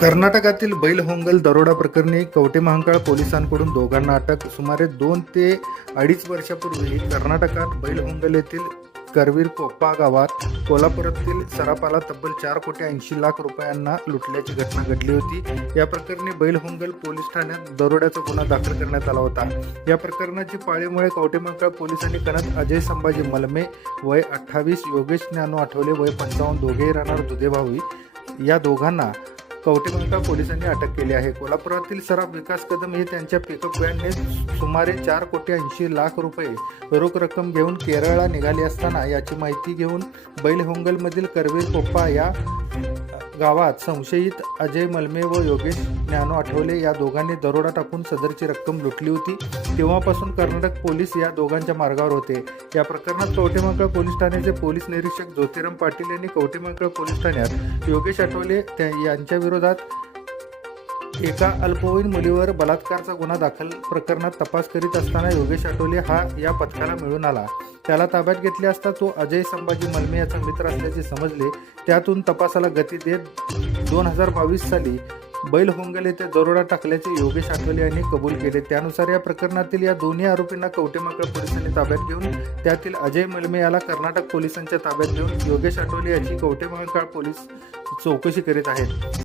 कर्नाटकातील बैलहोंगल दरोडा प्रकरणी कवटे महांकाळ पोलिसांकडून दोघांना अटक. सुमारे दोन ते अडीच वर्षापूर्वी कर्नाटकात बैलहोंगल येथील करवीर कोप्पा गावात कोल्हापुरातील सरापाला तब्बल चार कोटी ऐंशी लाख रुपयांना लुटल्याची घटना घडली होती. या प्रकरणी बैलहोंगल पोलीस ठाण्यात दरोड्याचा गुन्हा दाखल करण्यात आला होता. या प्रकरणाची पाळीमुळे कवटेमंकाळ पोलिसांनी कणत अजय संभाजी मलमे वय अठ्ठावीस योगेश ज्ञानू आठवले वय पंचावन्न दोघेही राहणार दुधेभावी या दोघांना कवटेमंकाळ पोलिसांनी अटक केली आहे. कोल्हापुरातील सराफ विकास कदम हे त्यांच्या पिकअप व्हॅनने सुमारे चार कोटी ऐंशी लाख रुपये रोख रक्कम घेऊन केरळला निघाली असताना याची माहिती घेऊन बैलहोंगलमधील करवीर कोप्पा या गावात संशयित अजय मलमे व योगेश ज्ञानो आठवले या दोघांनी दरोडा टाकून सदरची रक्कम लुटली होती. तेव्हापासून कर्नाटक पोलीस या दोघांच्या मार्गावर होते. या प्रकरणात कवटेमंकाळ पोलीस ठाण्याचे पोलीस निरीक्षक ज्योतिराम पाटील यांनी कवटेमंकाळ पोलीस ठाण्यात योगेश आठवले त्या यांच्या विरोधात एका अल्पवयीन मुलीवर बलात्कारचा गुन्हा दाखल प्रकरणात तपास करीत असताना योगेश आठवले हा या पथकाला मिळून आला. त्याला ताब्यात घेतले असता तो अजय संभाजी मलमे याचा मित्र असल्याचे समजले. त्यातून तपासाला गती देत दोन हजार बावीस साली बैलहोंगल येथे दरोडा टाकल्याचे योगेश आठवले यांनी कबूल केले. त्यानुसार या प्रकरणातील या दोन्ही आरोपींना कवटेमाकळ पोलिसांनी ताब्यात घेऊन त्यातील अजय मलमे याला कर्नाटक पोलिसांच्या ताब्यात घेऊन योगेश आठवले याची कवटेमाकळ पोलीस चौकशी करीत आहेत.